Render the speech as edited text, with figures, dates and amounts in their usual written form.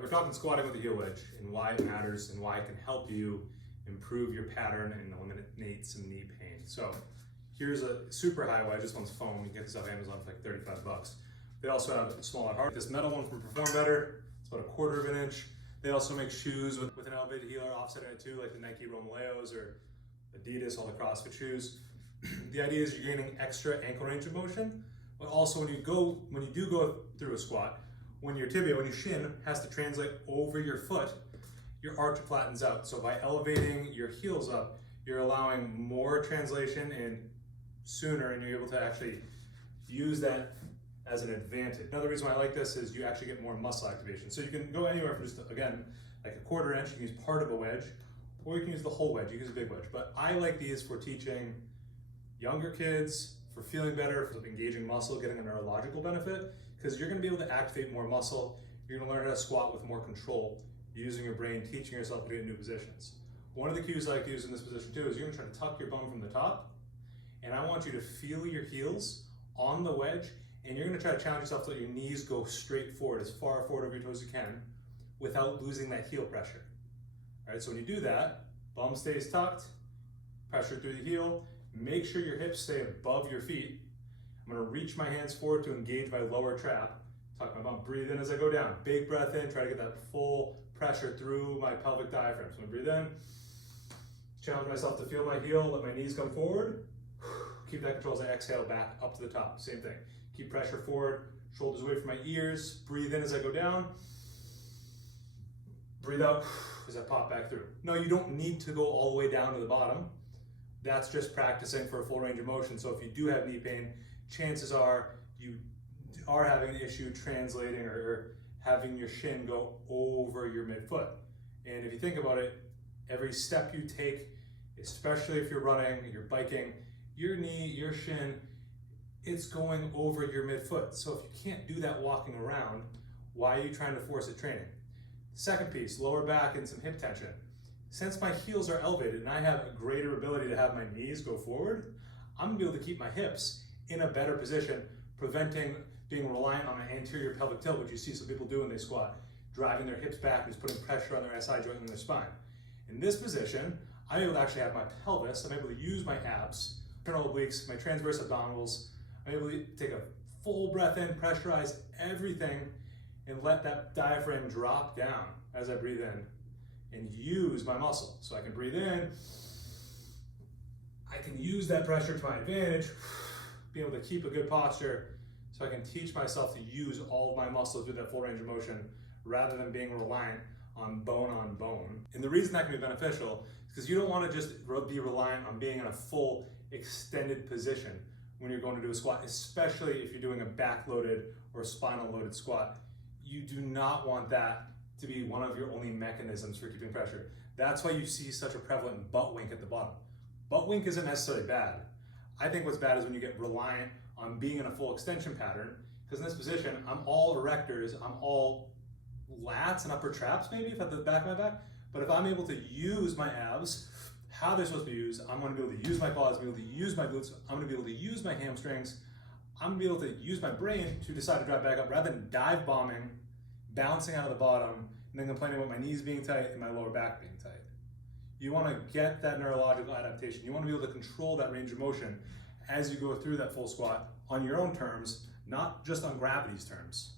We're talking squatting with the heel wedge and why it matters and why it can help you improve your pattern and eliminate some knee pain. So here's a super high wedge. This one's foam. You can get this off Amazon for like 35 bucks. They also have a smaller hard. This metal one from Perform Better, it's about 1/4 of an inch. They also make shoes with an elevated heel or offset in it too, like the Nike Romaleos or Adidas, all the CrossFit shoes. The idea is you're gaining extra ankle range of motion, but also when you do go through a squat, when your shin has to translate over your foot, your arch flattens out. So by elevating your heels up, you're allowing more translation in sooner, and you're able to actually use that as an advantage. Another reason why I like this is you actually get more muscle activation. So you can go anywhere from just, again, like 1/4 inch, you can use part of a wedge, or you can use the whole wedge, you can use a big wedge. But I like these for teaching younger kids, for feeling better, for engaging muscle, getting a neurological benefit, because you're gonna be able to activate more muscle. You're gonna learn how to squat with more control, using your brain, teaching yourself to get in new positions. One of the cues I like to use in this position too is you're gonna try to tuck your bum from the top, and I want you to feel your heels on the wedge, and you're gonna try to challenge yourself to let your knees go straight forward, as far forward over your toes as you can, without losing that heel pressure. All right, so when you do that, bum stays tucked, pressure through the heel, make sure your hips stay above your feet. I'm gonna reach my hands forward to engage my lower trap, tuck my bum, breathe in as I go down. Big breath in, try to get that full pressure through my pelvic diaphragm. So I'm gonna breathe in, challenge myself to feel my heel, let my knees come forward. Keep that control as I exhale back up to the top, same thing. Keep pressure forward, shoulders away from my ears, breathe in as I go down. Breathe out as I pop back through. No, you don't need to go all the way down to the bottom. That's just practicing for a full range of motion. So if you do have knee pain, chances are you are having an issue translating or having your shin go over your midfoot. And if you think about it, every step you take, especially if you're running, you're biking, your knee, your shin, it's going over your midfoot. So if you can't do that walking around, why are you trying to force it training? Second piece, lower back and some hip tension. Since my heels are elevated and I have a greater ability to have my knees go forward, I'm gonna be able to keep my hips in a better position, preventing being reliant on an anterior pelvic tilt, which you see some people do when they squat, driving their hips back and just putting pressure on their SI joint and their spine. In this position, I'm able to actually have my pelvis, I'm able to use my abs, internal obliques, my transverse abdominals. I'm able to take a full breath in, pressurize everything, and let that diaphragm drop down as I breathe in and use my muscle. So I can breathe in, I can use that pressure to my advantage, be able to keep a good posture, so I can teach myself to use all of my muscles with that full range of motion rather than being reliant on bone. And the reason that can be beneficial is because you don't want to just be reliant on being in a full extended position when you're going to do a squat, especially if you're doing a back-loaded or spinal-loaded squat. You do not want that to be one of your only mechanisms for keeping pressure. That's why you see such a prevalent butt wink at the bottom. Butt wink isn't necessarily bad. I think what's bad is when you get reliant on being in a full extension pattern, because in this position, I'm all erectors, I'm all lats and upper traps maybe, if at the back of my back, but if I'm able to use my abs, how they're supposed to be used, I'm gonna be able to use my quads, I'm gonna be able to use my glutes, I'm gonna be able to use my hamstrings, I'm gonna be able to use my brain to decide to drive back up rather than dive bombing, bouncing out of the bottom, and then complaining about my knees being tight and my lower back being tight. You wanna get that neurological adaptation. You wanna be able to control that range of motion as you go through that full squat on your own terms, not just on gravity's terms.